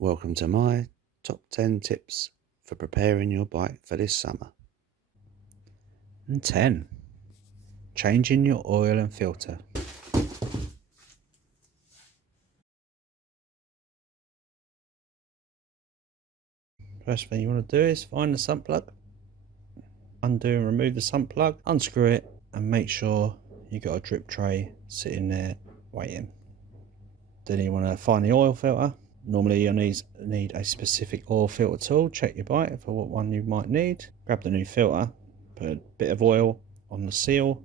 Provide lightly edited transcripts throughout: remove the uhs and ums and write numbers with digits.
Welcome to my top 10 tips for preparing your bike for this summer. And 10. Changing your oil and filter. First thing you want to do is find the sump plug. Undo and remove the sump plug, unscrew it, and make sure you got a drip tray sitting there waiting. Then you want to find the oil filter. Normally you'll need a specific oil filter tool. Check your bike for what one you might need. Grab the new filter, put a bit of oil on the seal.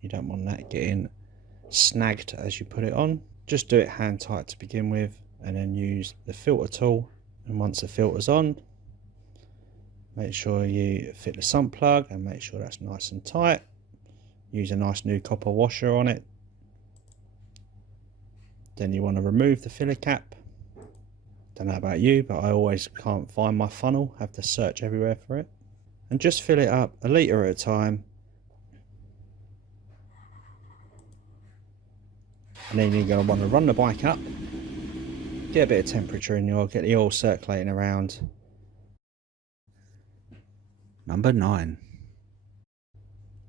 You don't want that getting snagged as you put it on. Just do it hand tight to begin with, and then use the filter tool. And once the filter's on, make sure you fit the sump plug and make sure that's nice and tight. Use a nice new copper washer on it. Then you want to remove the filler cap. Don't know about you, but I always can't find my funnel, have to search everywhere for it. And just fill it up a litre at a time. And then you're going to want to run the bike up, get a bit of temperature in the oil, get the oil circulating around. Number 9.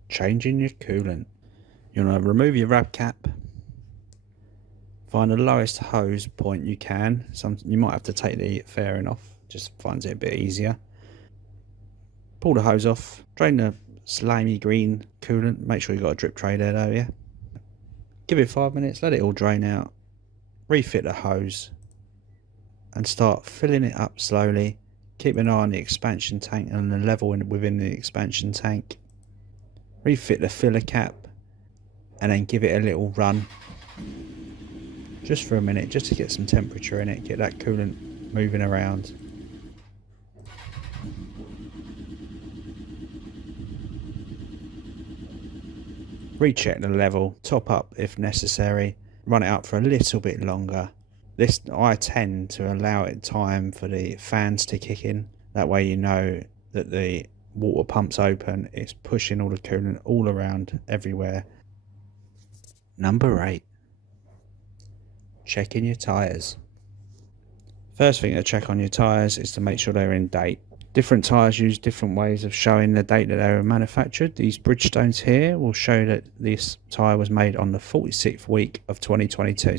Changing your coolant. You want to remove your rab cap. Find the lowest hose point you can. You might have to take the fairing off, just finds it a bit easier. Pull the hose off, drain the slimy green coolant. Make sure you've got a drip tray there though, yeah. Give it 5 minutes, let it all drain out. Refit the hose and start filling it up slowly. Keep an eye on the expansion tank and the level within the expansion tank. Refit the filler cap and then give it a little run. Just for a minute, just to get some temperature in it, get that coolant moving around. Recheck the level, top up if necessary, run it up for a little bit longer. I tend to allow it time for the fans to kick in. That way you know that the water pump's open, it's pushing all the coolant all around everywhere. Number 8. Checking your tyres. First thing to check on your tyres is to make sure they're in date. Different tyres use different ways of showing the date that they were manufactured. These Bridgestones here will show that this tyre was made on the 46th week of 2022.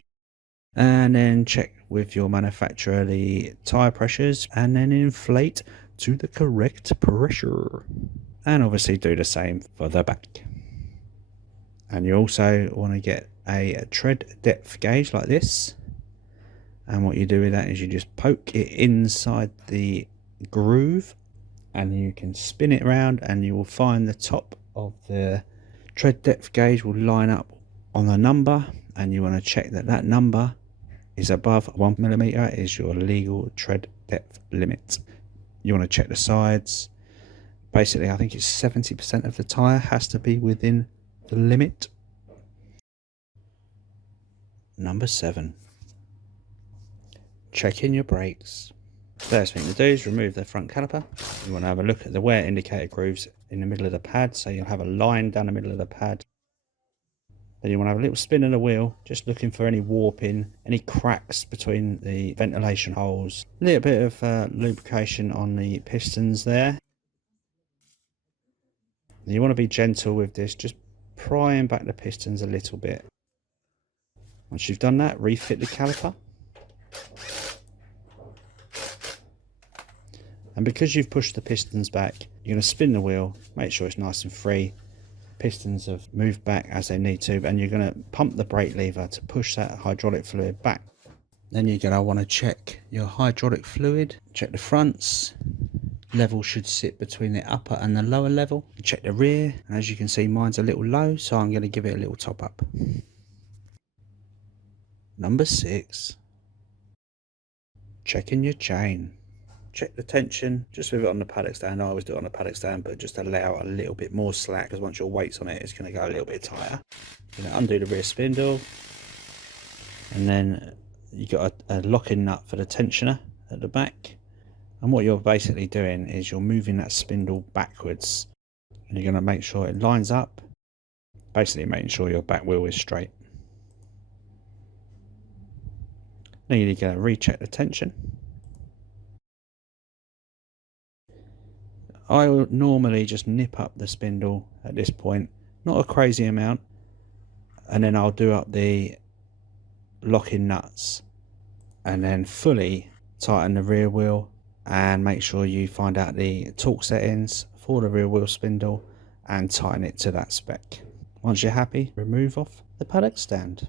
And then check with your manufacturer the tyre pressures and then inflate to the correct pressure. And obviously do the same for the back. And you also want to get a tread depth gauge like this, and what you do with that is you just poke it inside the groove and you can spin it around and you will find the top of the tread depth gauge will line up on the number, and you want to check that that number is above 1 millimeter is your legal tread depth limit. You want to check the sides. Basically, I think it's 70% of the tire has to be within the limit. Number 7. Checking your brakes. First thing to do is remove the front caliper. You want to have a look at the wear indicator grooves in the middle of the pad, so you'll have a line down the middle of the pad. Then you want to have a little spin of the wheel, just looking for any warping, any cracks between the ventilation holes. A little bit of lubrication on the pistons there. You want to be gentle with this, just prying back the pistons a little bit. Once you've done that, refit the caliper. And because you've pushed the pistons back, you're going to spin the wheel, make sure it's nice and free. Pistons have moved back as they need to, and you're going to pump the brake lever to push that hydraulic fluid back. Then you're going to want to check your hydraulic fluid, check the fronts. Level should sit between the upper and the lower level. Check the rear, and as you can see, mine's a little low, so I'm going to give it a little top up. Number 6. Checking your chain. Check the tension just with it on the paddock stand. I always do it on the paddock stand, but just allow a little bit more slack, because once your weight's on it, it's going to go a little bit tighter. You're going to undo the rear spindle, and then you got a locking nut for the tensioner at the back. And what you're basically doing is you're moving that spindle backwards, and you're going to make sure it lines up, basically making sure your back wheel is straight. Then you're going to recheck the tension. I will normally just nip up the spindle at this point, not a crazy amount, and then I'll do up the locking nuts and then fully tighten the rear wheel, and make sure you find out the torque settings for the rear wheel spindle and tighten it to that spec. Once you're happy, remove off the paddock stand.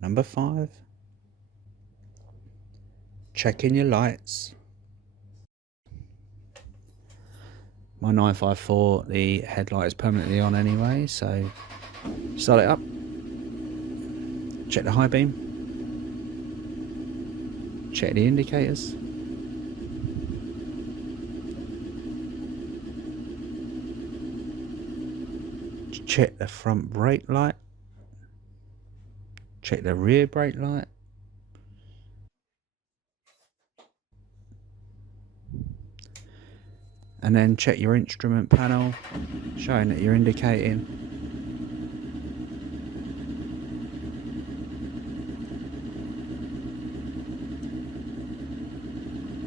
Number 5, checking your lights. My 954, the headlight is permanently on anyway, so start it up, check the high beam, check the indicators, check the front brake light, check the rear brake light, and then check your instrument panel, showing that you're indicating.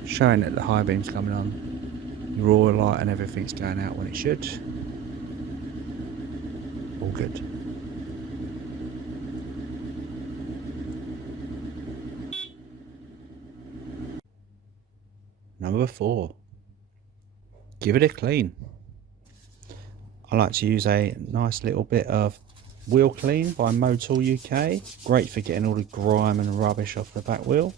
Showing that the high beam's coming on, your oil light and everything's going out when it should. All good. Number 4, give it a clean. I like to use a nice little bit of Wheel Clean by Motul UK. Great for getting all the grime and rubbish off the back wheel.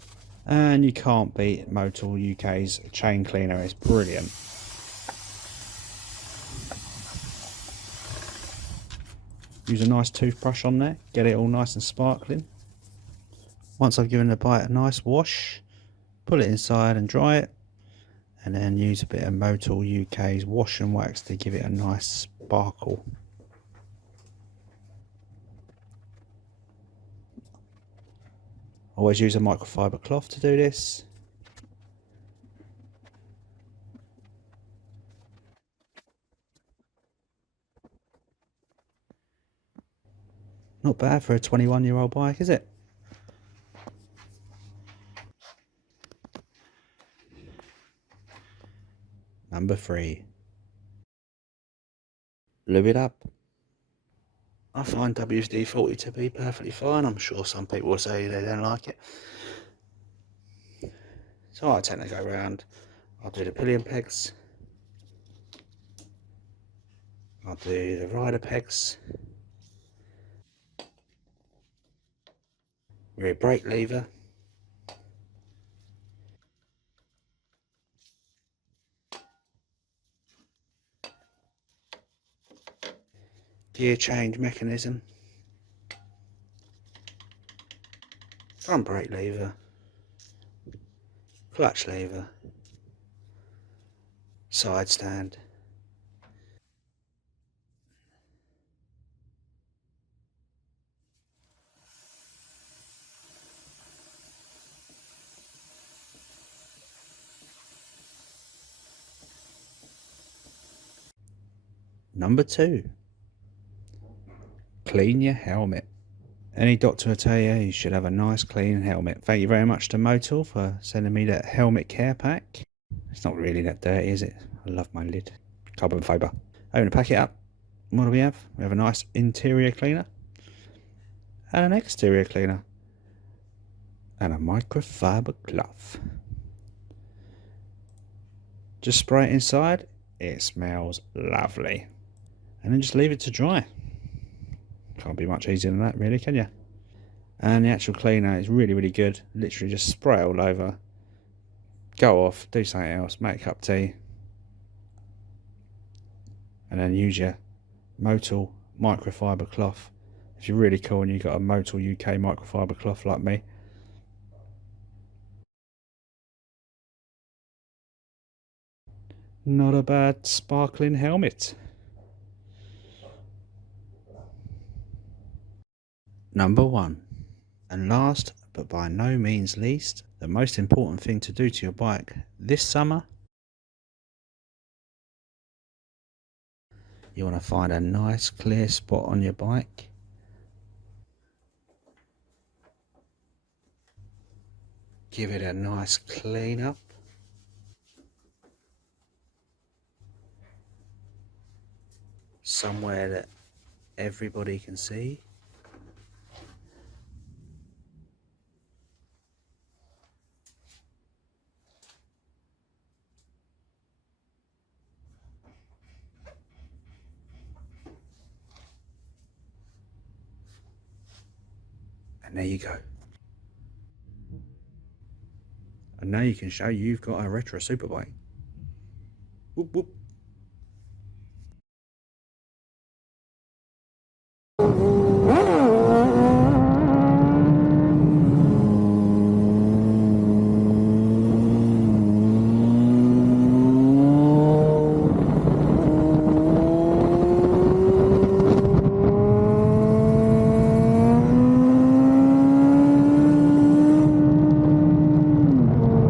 And you can't beat Motul UK's chain cleaner, it's brilliant. Use a nice toothbrush on there, get it all nice and sparkling. Once I've given the bike a nice wash, pull it inside and dry it, and then use a bit of Motul UK's wash and wax to give it a nice sparkle. Always use a microfiber cloth to do this. Not bad for a 21-year-old bike, is it? Number 3, lube it up. I find WD-40 to be perfectly fine. I'm sure some people will say they don't like it. So I tend to go around, I'll do the pillion pegs, I'll do the rider pegs, rear brake lever, gear change mechanism, front brake lever, clutch lever, side stand. Number 2, clean your helmet. Any doctor will tell you should have a nice clean helmet. Thank you very much to Motul for sending me that helmet care pack. It's not really that dirty, is it? I love my lid. Carbon fibre. Open the packet up. What do we have? We have a nice interior cleaner and an exterior cleaner and a microfiber cloth. Just spray it inside. It smells lovely. And then just leave it to dry. Can't be much easier than that, really, can you? And the actual cleaner is really, really good. Literally just spray it all over. Go off, do something else, make a cup of tea. And then use your Motul microfiber cloth. If you're really cool and you've got a Motul UK microfiber cloth like me. Not a bad sparkling helmet. Number 1, and last but by no means least, the most important thing to do to your bike this summer, you want to find a nice clear spot on your bike Give it a nice clean up. Somewhere that everybody can see. And there you go. And now you can show you've got a retro superbike. Whoop whoop.